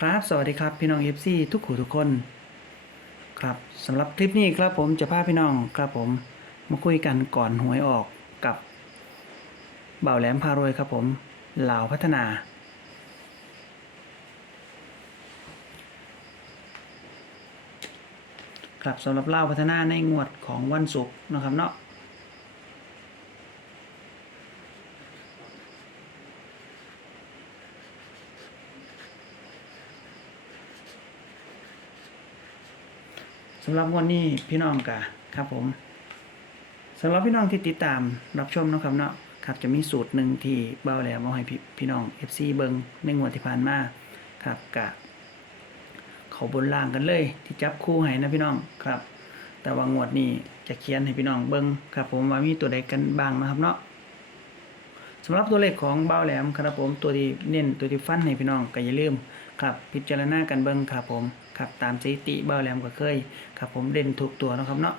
ครับ สวัสดีครับพี่น้องเอฟซีทุกขู่ทุกคน ครับสำหรับคลิปนี้ครับผมจะพาพี่น้องครับผมมาคุยกันก่อนหวยออกกับเบ่าวแหลมพารวยครับผมเล่าพัฒนา ครับสำหรับเล่าพัฒนาในงวดของวันศุกร์นะครับเนาะ สำหรับวันนี้พี่น้องกะครับผมสำหรับพี่น้องที่ติดตามรับชมนะครับเนาะครับจะมีสูตรหนึ่งที่เบาแหลมเอาให้พี่พี่น้อง FC เบิงในงวดที่ผ่านมาครับกะเขาบนล่างกันเลย ที่จับคู่ให้นะพี่น้องครับ แต่ว่างวดนี้จะเขียนให้พี่น้องเบิงครับ ผมว่ามีตัวใดกันบ้างนะครับเนาะ สำหรับตัวเลขของเบ้าแหลมครับผมตัวที่เน้นตัวที่ฟันให้พี่น้องก็อย่าลืมครับพิจารณากันเบิ้งครับผมครับตามสถิติเบ้าแหลมก็เคยครับผมเด่นทุกตัวนะครับเนาะ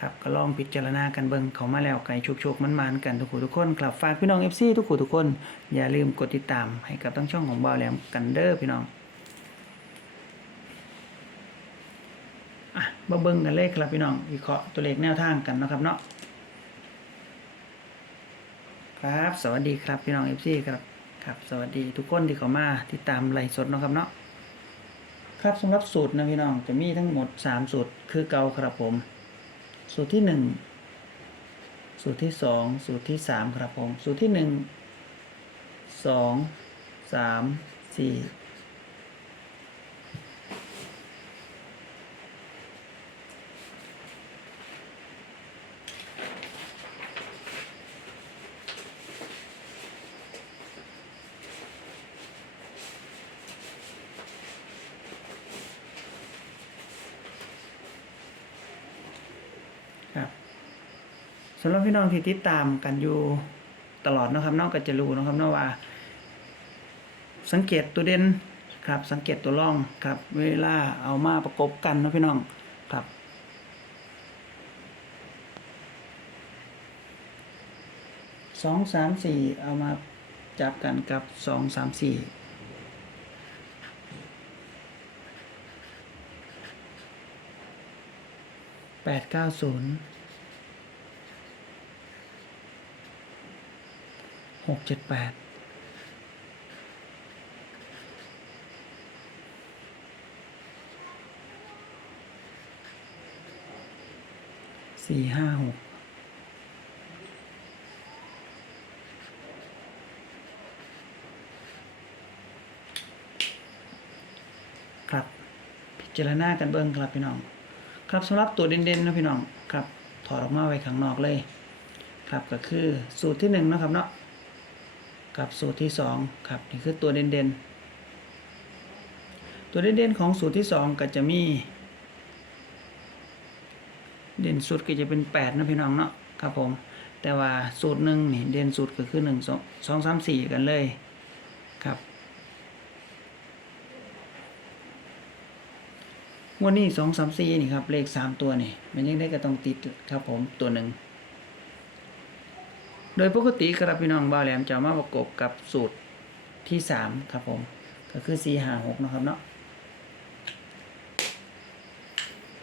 ครับก็ลองพิจารณากันเบิ้งเขามาแล้วไก่ชุกๆมันมานๆกันทุกคนทุกคนครับฝากพี่น้อง FC ทุกคนทุกคน อย่าลืมกดติดตามให้กับทั้งช่องของเบ้าแหลมกันเด้อพี่น้องอะมาเบิ้งกันเลยครับพี่น้องวิเคราะห์ตัวเลขแนวทางกันนะครับเนาะ ครับ สวัสดีครับพี่น้องเอฟซีครับครับ สวัสดีทุกคนที่เข้ามาติดตามไลฟ์สดนะครับเนาะครับสำหรับสูตรนะพี่น้องจะมีทั้งหมดสามสูตรคือเกาครับผม สูตรที่หนึ่งสูตรที่สองสูตรที่สามครับผม สูตรที่หนึ่งสองสามสี่ สำหรับพี่น้องที่ติดตามกันอยู่ตลอดนะครับนอกก็จะรู้นะครับนาะว่า สังเกตตัวเด่นครับ สังเกตตัวร่องครับ เวลาเอามาประกบกันนะพี่น้องครับสองสามสี่เอามาจับกันกับสองสามสี่แปดเก้าศูนย์ หกเจ็ดแปดสี่ห้าหกครับ พิจารณากันเบิ้งครับพี่น้อง ครับสำหรับตัวเด่นๆนะพี่น้อง ครับ ถอดออกมาไว้ข้างนอกเลย ครับก็คือสูตรที่หนึ่งนะครับเนาะ กับสูตรที่สองครับนี่คือตัวเด่นๆ ตัวเด่นๆของสูตรที่สองก็จะมี เด่นสุดก็จะเป็นแปดนะพี่น้องเนาะครับผม แต่ว่าสูตรหนึ่งนี่เด่นสุดก็คือหนึ่งสองสองสามสี่กันเลยครับวันนี้สองสามสี่นี่ครับเลขสามตัวนี่มันยังได้ก็ต้องติดครับผมตัวหนึ่ง โดยปกติครับพี่น้องบ่าวแหลมจะเอามาประกบกับสูตรที่สามครับผม ก็คือสี่ห้าหกนะครับเนาะ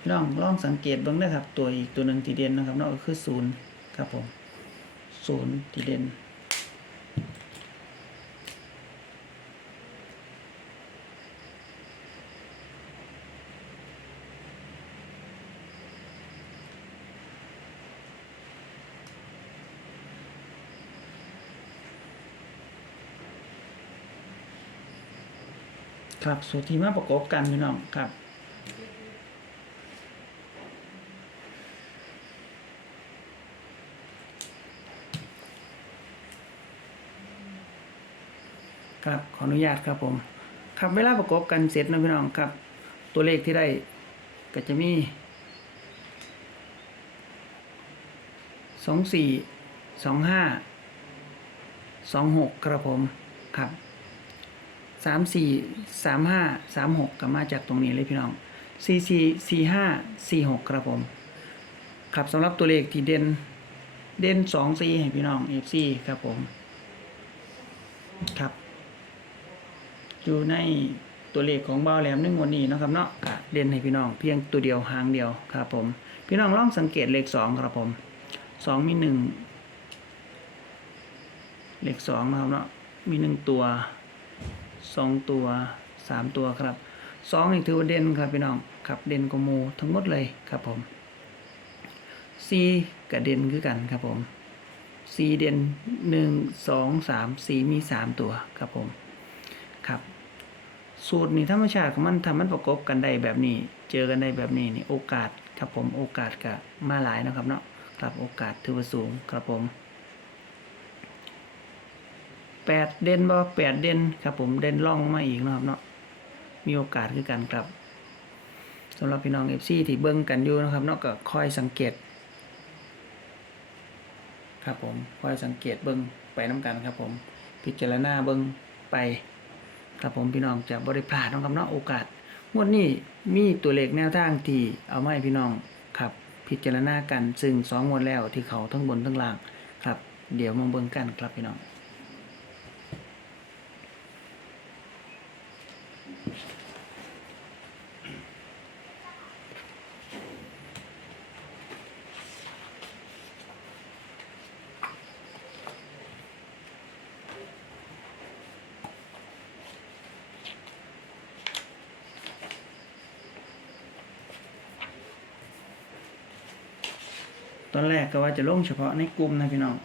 ลองลองสังเกตเบ้างนะครับ ตัวอีกตัวหนึ่งที่เด่นนะครับเนาะก็คือศูนย์ครับผมศูนย์ที่เด่น ครับสูตรที่มาประกอบกันพี่น้องครับครับขออนุญาตครับผมครับเวลาประกอบกันเสร็จนะพี่น้องครับ ตัวเลขที่ได้ก็จะมีสองสี่สองห้าสองหกครับผมครับ สามสี่สามห้าสามหกก็มาจากตรงนี้เลยพี่น้องสี่สี่สี่ห้าสี่หกครับผม ครับสำหรับตัวเลขที่เด่นเด่นสองสี่ให้พี่น้องเอฟซีครับผม ครับ อยู่ในตัวเลขของเบาแหลมในงวดนี้นะครับเนาะเด่นให้พี่น้อง เพียงตัวเดียวหางเดียวครับผม พี่น้องลองสังเกตเลขสองครับผมสองมีหนึ่งเลขสองนะครับเนาะมีหนึ่งตัว สองตัวสามตัวครับสองนี่ถือว่าเด่นครับพี่น้องครับเด่นกว่ามูทั้งหมดเลยครับผมสี่กับเด่นคือกันครับผมสี่เด่นหนึ่งสองสามสี่มีสามตัวครับผมครับ สูตรนี่ธรรมชาติของมันทำมันประกบกันได้แบบนี้ เจอกันได้แบบนี้นี่โอกาสครับผมโอกาสก็มาหลายนะครับเนาะครับโอกาสถือว่าสูงครับผม แปดเด่นบ่แปดเด่นครับผมเด่นล่องมาอีกนะครับเนาะมีโอกาสคือกันครับสำหรับพี่น้องเอฟซีที่เบิ่งกันอยู่นะครับเนาะก็คอยสังเกต ครับผมคอยสังเกตเบิ่งไปน้กันครับ ผมพิจารณาเบิ่งไป ครับผมพี่น้องจะบริพลาดนะครับเนาะโอกาสงวดนี้มีตัวเลขแนวทางที่เอามาให้พี่น้องครับ พิจารณากันซึ่งสองงวดแล้วที่เขาทั้งบนทั้งล่างครับ เดี๋ยวมาเบิ่งกันครับพี่น้อง ตอนแรกก็ว่าจะลงเฉพาะในกลุ่มนะพี่น้อง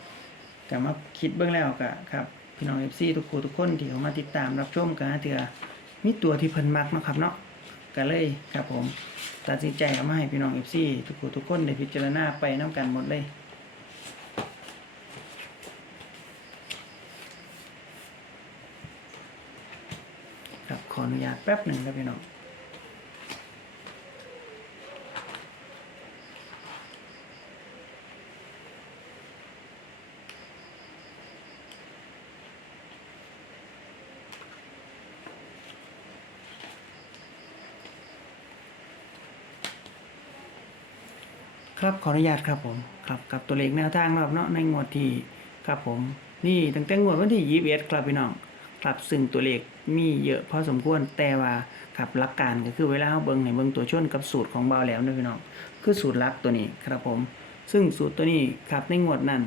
แต่มาคิดเบื้องแล้วก็ครับพี่น้องเอฟซีทุกคนทุกคนที่เขามาติดตามรับชมกันเถื่อมีตัวที่เพิ่นมักนะครับเนาะก็เลยครับผมตัดสินใจเอามาให้พี่น้องเอฟซีทุกคนทุกคนได้พิจารณาไปน้กันหมดเลยครับขออนุญาตแป๊บหนึ่งครับพี่น้อง ครับขออนุญาตครับผมครับกับตัวเลขแนวทางครับเนาะในงวดที่ครับผม นี่ตั้งแต่งวดวันที่ยี่สิบเอ็ดครับพี่น้องครับซึ่งตัวเลขมีเยอะพอสมควรแต่ว่าครับหลักการก็คือเวลาเราเบิ่งให้เบิ่งตัวชนกับสูตรของเบาแหลมนะพี่น้องคือสูตรลักตัวนี้ครับผม ซึ่งสูตรตัวนี้ครับในงวดนั้น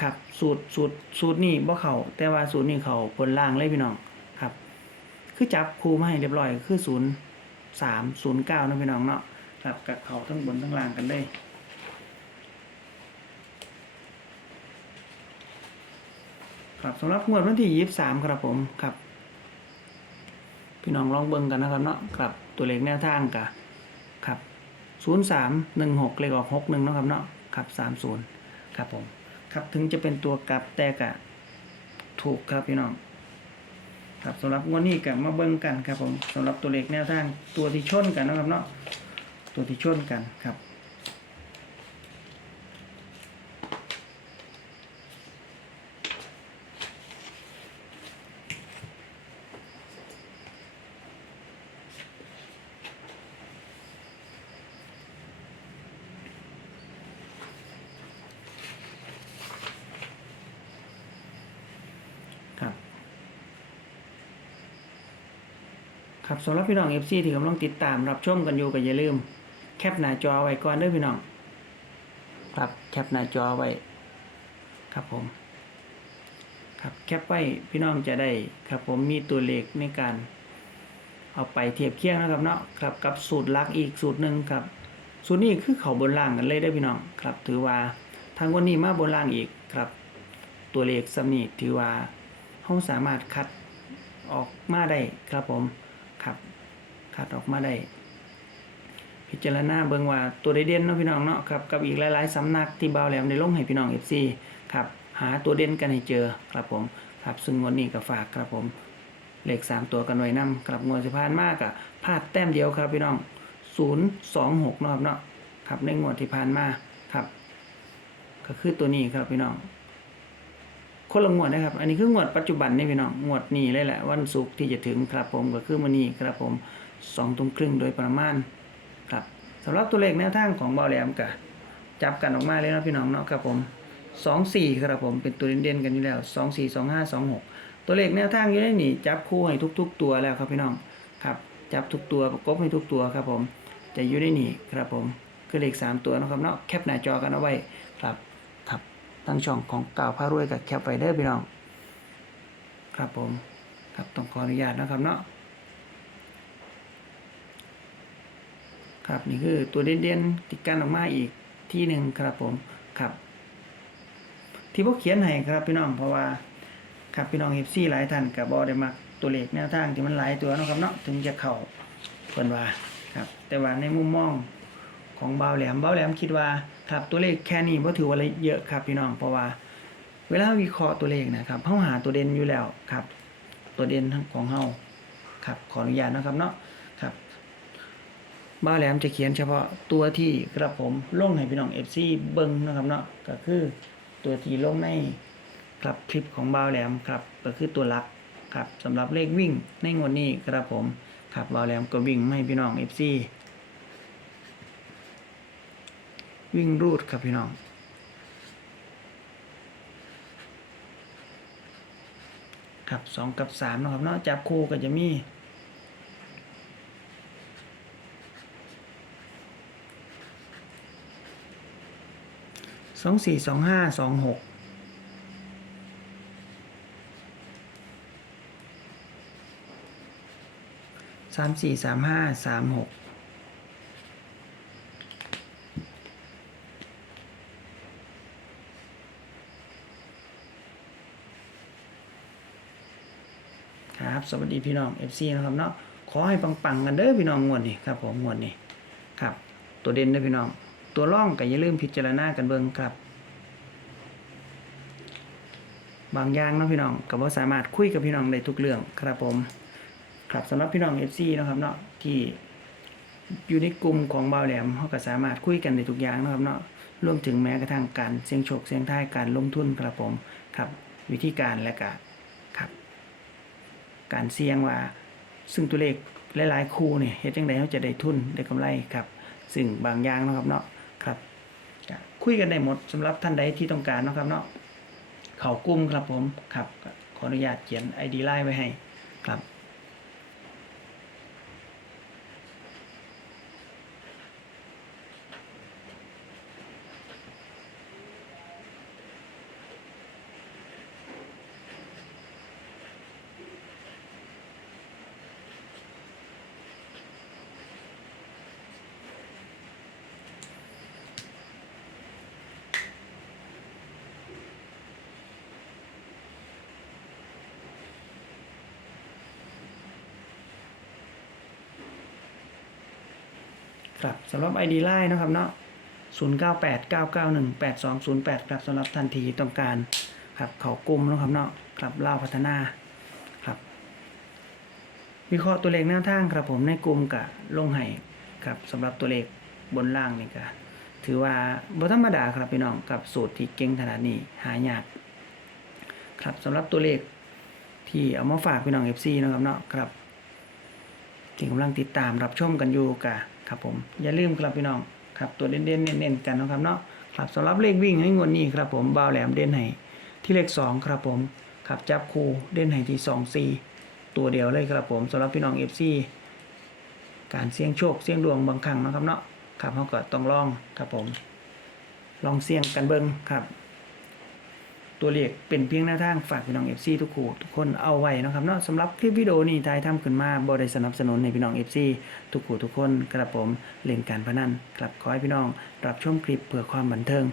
ครับสูตรสูตรสูตรนี้บ่เขาแต่ว่าสูตรนี้เขาบนล่างเลยพี่น้องครับ คือจับครูมาให้เรียบร้อยคือศูนย์สามศูนย์เก้านะพี่น้องเนาะ ครับกับเขาทั้งบนทั้งล่างกันเลยครับสำหรับงวดวันที่ยี่สามครับผมครับ พี่น้องลองเบิ่งกันนะครับเนาะครับตัวเลขแนวทางกะครับศูนย์สามหนึ่งหกเลขออกหกหนึ่งนะครับเนาะครับสามศูนย์ครับผม ครับถึงจะเป็นตัวกลับแต่กะถูกครับพี่น้อง ครับสำหรับงวดนี้กะมาเบิ่งกันครับผมสำหรับตัวเลขแนวทางตัวที่ชนกันนะครับเนาะ ตัวที่ชนกันครับ ครับ ครับสำหรับพี่น้อง FC ที่กำลังติดตามรับชมกันอยู่ก็อย่าลืม แคปหน้าจอไว้ก่อนเด้อพี่น้องครับแคปหน้าจอไว้ ครับผม ครับแคปไว้พี่น้องจะได้ครับผมมีตัวเลขในการเอาไปเทียบเคียงนะครับเนาะครับกับสูตรลักอีกสูตรหนึ่งครับ สูตรนี้คือเขาบนล่างกันเลยได้อพี่น้องครับ ถือว่าทางวันนี้มาบนล่างอีกครับ ตัวเลขสำนีถือว่าเขาสามารถคัดออกมาได้ครับผมครับคัดออกมาได้ พิจารณาเบิ่งว่าตัวเด่นเนาะพี่น้องเนาะครับกับอีกหลายๆสำนักที่เบาแหลมในลงให้พี่น้อง FC ครับหาตัวเด่นกันให้เจอครับผมครับซึ่งงวันนี้ก็ฝากครับผมเลข3ตัวกันไว้นำครับงวดสิผ่านมากอะพลาดแต้มเดียวครับพี่น้อง026เนาะครับเนาะครับในงวดที่ผ่านมาครับ ก็คือตัวนี้ครับพี่น้องคนละงวดนะครับ อันนี้คืองวดปัจจุบันนี่พี่น้องงวดนี้เลยแหละวันศุกร์ที่จะถึงครับผมก็คือมื้อนี้ครับผมสองทุ่มครึ่งโดยประมาณ สำหรับตัวเลขแนวทางของเบาแหลมกะจับกันออกมาเลยนะพี่น้องเนาะครับผมสองสี่ครับผมเป็นตัวเด่นๆกันอยู่แล้วสองสี่สองห้าสองหกตัวเลขแนวทางอยู่ในนี่จับคู่ให้ทุก ๆ ตัวแล้วครับพี่น้องครับ จับทุกตัวประกบให้ทุกตัวครับผม จะอยู่ในนี่ครับผมคือเลขสามตัวนะครับเนาะแคปหน้าจอกันเอาไว้ครับครับตั้งช่องของก่าวพารวยกับแคปไว้เด้อพี่น้อง ครับผมครับต้องขออนุญาตนะครับเนาะ ครับ นี่คือตัวเด่นๆติดกันออกมาอีกที่หนึ่งครับผมครับ ที่พวกเขียนให้ครับพี่น้องเพราะว่าครับพี่น้องเอฟซี่หลายท่านกับบอได้มักตัวเลขแนวทางที่มันหลายตัวนะครับเนาะถึงจะเข้าเพิ่นว่าครับ แต่ว่าในมุมมองของเบาแหลมเบาแหลมคิดว่าครับตัวเลขแค่นี้บ่ถือว่าเยอะครับพี่น้องเพราะว่า เวลาวิเคราะห์ตัวเลขนะครับเฮาหาตัวเด่นอยู่แล้วครับ ตัวเด่นทั้งของเฮาครับขออนุญาตนะครับเนาะ บ้าแหลมจะเขียนเฉพาะตัวที่กระผมลงให้พี่น้อง FC เบิ่งนะครับเนาะก็คือตัวที่ลงในครับคลิปของบ้าแหลมครับก็คือตัวหลักครับสำหรับเลขวิ่งในงวดนี้ครับผมครับบ้าแหลมก็วิ่งไม่พี่น้อง FC วิ่งรูดครับพี่น้อง ครับสองกับสามนะครับเนาะจับคู่ก็จะมี สองสี่สองห้าสองหกสามสี่สามห้าสามหกครับสวัสดีพี่น้อง FC นะครับเนาะขอให้ปังๆกันเด้อพี่น้องงวดนี้ครับผมงวดนี้ครับ ตัวเด่นเด้อพี่น้อง ตัวร่องก็อย่าลืมพิจารณากันเบิ่งครับ บางอย่างนะพี่น้องก็บ่สามารถคุยกับพี่น้องได้ทุกเรื่องครับผม ครับสำหรับพี่น้อง FC นะครับเนาะที่อยู่ในกลุ่มของเบาแหลมเขาก็สามารถคุยกันได้ทุกอย่างนะครับเนาะรวมถึงแม้กระทั่งการเสี่ยงโชคเสี่ยงทายการลงทุนครับผมครับ วิธีการและก็ครับ การเสี่ยงว่า ซึ่งตัวเลขหลายๆคู่เนี่ยเฮ็ดจังไดเขาจะได้ทุนได้กำไรครับ ซึ่งบางอย่างนะครับเนาะ ครับคุยกันได้หมดสำหรับท่านใดที่ต้องการนะครับเนาะเขากุ้มครับผมครับขออนุญาตเขียน ID ไลน์ไว้ให้ครับ ครับสำหรับ ID ไลน์นะครับเนาะ0989918208 ครับสำหรับทันทีต้องการครับเขากลุ่มนะครับเนาะครับเล่าพัฒนาครับ วิเคราะห์ตัวเลขแนวทางครับผมในกลุ่มกับลงให้ครับสำหรับตัวเลขบนล่างนี่ก็ถือว่าบธรรมดาครับพี่น้องกับสูตรที่เก่งขนาดนี้หายากครับสำหรับตัวเลขที่เอามาฝากพี่น้อง FC นะครับเนาะครับที่กำลังติดตามรับชมกันอยู่กะ ครับผมอย่าลืมครับพี่น้องครับตัวเด่นๆเน้นๆกันนะครับเนาะครับสำหรับเลขวิ่งให้งวดนี้ครับผมบ่าวแหลมเด่นให้ที่เลขสองครับผมครับจับคู่เด่นให้ที่สองสี่ตัวเดียวเลยครับผมสำหรับพี่น้องเอฟซีการเสี่ยงโชคเสี่ยงดวงบางครั้งนะครับเนาะครับเขาก็ต้องลองครับผม ลองเสี่ยงกันเบิ้งครับ ตัวเลขเป็นเพียงแนวทางฝากพี่น้อง FC ทุกคู่ทุกคนเอาไว้นะครับเนาะสำหรับคลิปวิดีโอนี้ถ่ายทำขึ้นมาบ่ได้สนับสนุนในพี่น้อง FC ทุกคู่ทุกคนกระผมเล่นการพนันครับขอให้พี่น้อง รับชมคลิปเพื่อความบันเทิง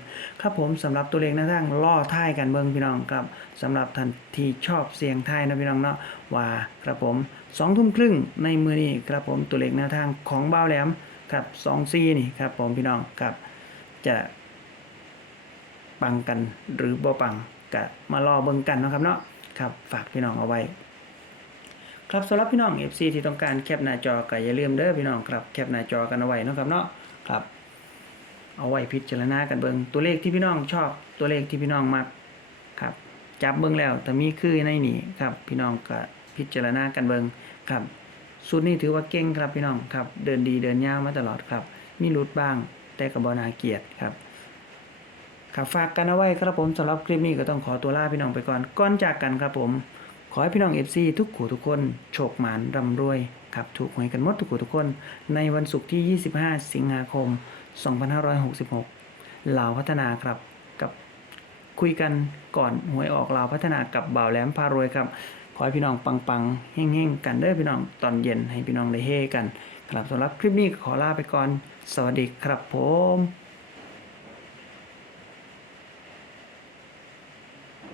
ครับผมสำหรับตัวเลขแนวทางล่อท้ายกันเบิ่งพี่น้องครับสำหรับท่านที่ชอบเสียงท้ายนะพี่น้องเนาะว่าครับผม2ทุ่มครึ่งในมือนี้ครับผมตัวเลขแนวทางของบ้าแหลมครับ2ซีนี่ครับผมพี่น้องครับจะปังกันหรือบ่ปัง ก็มารอเบิ่งกันนะครับเนาะครับฝากพี่น้องเอาไว้ ครับสำหรับพี่น้อง FC ที่ต้องการแคปหน้าจอก็อย่าลืมเด้อพี่น้องครับแคปหน้าจอกันเอาไว้นะครับเนาะครับ เอาไว้พิจารณากันเบิ่งตัวเลขที่พี่น้องชอบตัวเลขที่พี่น้องมักครับ จับเบิ่งแล้วแต่มีคือในนี่ครับ พี่น้องก็พิจารณากันเบิ่งครับสูตรนี้ถือว่าเก่งครับพี่น้องครับ เดินดีเดินยาวมาตลอดครับ มีหลุดบ้างแต่ก็บ่น่าเกียดครับ ครับฝากกันเอาไว้ครับผมสำหรับคลิปนี้ก็ต้องขอตัวลาพี่น้องไปก่อนก่อนจากกันครับผม ขอให้พี่น้อง FC ทุกขู่ทุกคนโชคหมานร่ำรวยครับถูกหวยกันหมดทุกขู่ทุกคน ในวันศุกร์ที่ 25 สิงหาคม 2566เล่าพัฒนาครับกับคุยกันก่อนหวยออกเล่าพัฒนากับบ่าวแหลมพารวยครับขอให้พี่น้องปังๆเฮงๆกันเด้อพี่น้องตอนเย็นให้พี่น้องได้เฮกันครับสำหรับคลิปนี้ขอลาไปก่อน สวัสดีครับผม